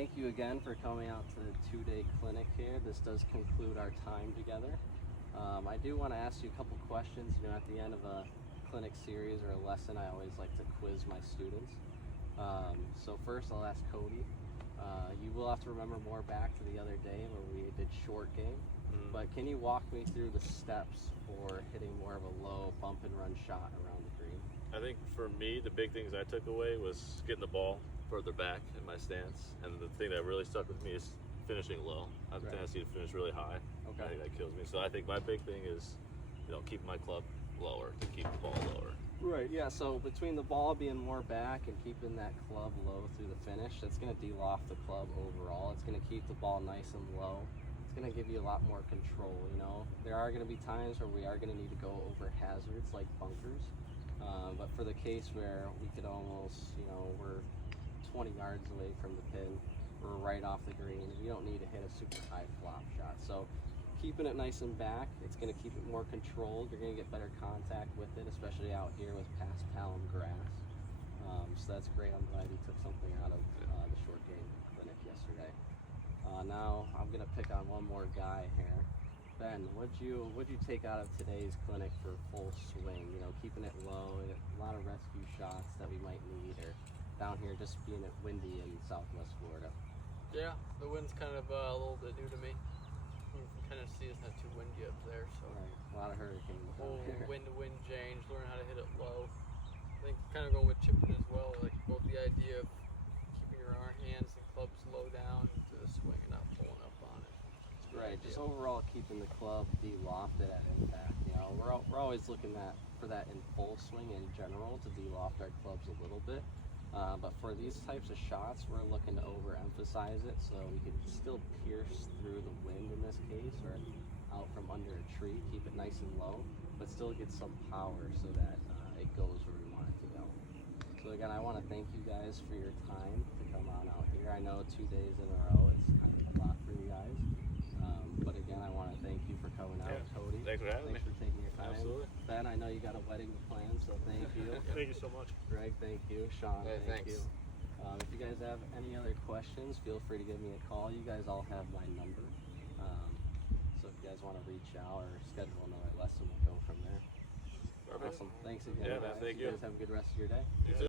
Thank you again for coming out to the 2-day clinic here. This does conclude our time together. I do want to ask you a couple questions. At the end of a clinic series or a lesson, I always like to quiz my students. So first, I'll ask Cody. You will have to remember more back to the other day where we did short game. But can you walk me through the steps for hitting more of a low bump and run shot around the green? I think for me, the big things I took away was getting the ball further back in my stance, and the thing that really stuck with me is finishing low. I have a tendency to finish really high. Okay. I think that kills me. So I think my big thing is, keeping my club lower, to keep the ball lower. Right, yeah, so between the ball being more back and keeping that club low through the finish, that's going to de-loft the club overall. It's going to keep the ball nice and low. It's going to give you a lot more control, There are going to be times where we are going to need to go over hazards like bunkers. But for the case where we could almost, we're 20 yards away from the pin, we're right off the green, we don't need to hit a super high flop shot. So keeping it nice and back, it's going to keep it more controlled. You're going to get better contact with it, especially out here with past palm grass. So that's great. I'm glad you took something out of the short game clinic yesterday. Now I'm going to pick on one more guy here. Ben, what'd you take out of today's clinic for full swing? Keeping it low, and a lot of rescue shots that we might need, or down here just being windy in Southwest Florida. Yeah, the wind's kind of a little bit new to me. You can kind of see it's not too windy up there, so Right, a lot of hurricanes. whole Down here. wind-to-wind change, learn how to hit it low. I think kind of going with chipping as well, like both the idea of keeping your hands and clubs low down to the swing and not pulling up on it. Right, just overall keeping the club de-lofted at impact. We're always looking for that in full swing in general to de-loft our clubs a little bit. But for these types of shots, we're looking to overemphasize it so we can still pierce through the wind in this case, or out from under a tree, keep it nice and low, but still get some power so that it goes where we want it to go. So again, I want to thank you guys for your time to come on out here. I know 2 days in a row is kind of a lot for you guys. But again, I want to thank you for coming out, Cody. Thanks for having me. Thanks for taking your time. Absolutely. Ben, I know you got a wedding to plan, so thank you. Thank you so much. Greg, thank you. Sean, Hey, thank thanks. you. If you guys have any other questions, feel free to give me a call. You guys all have my number. So if you guys want to reach out or schedule another lesson, we'll go from there. Perfect. Awesome. Thanks again. Yeah, man, guys. thank You you. guys have a good rest of your day. You too.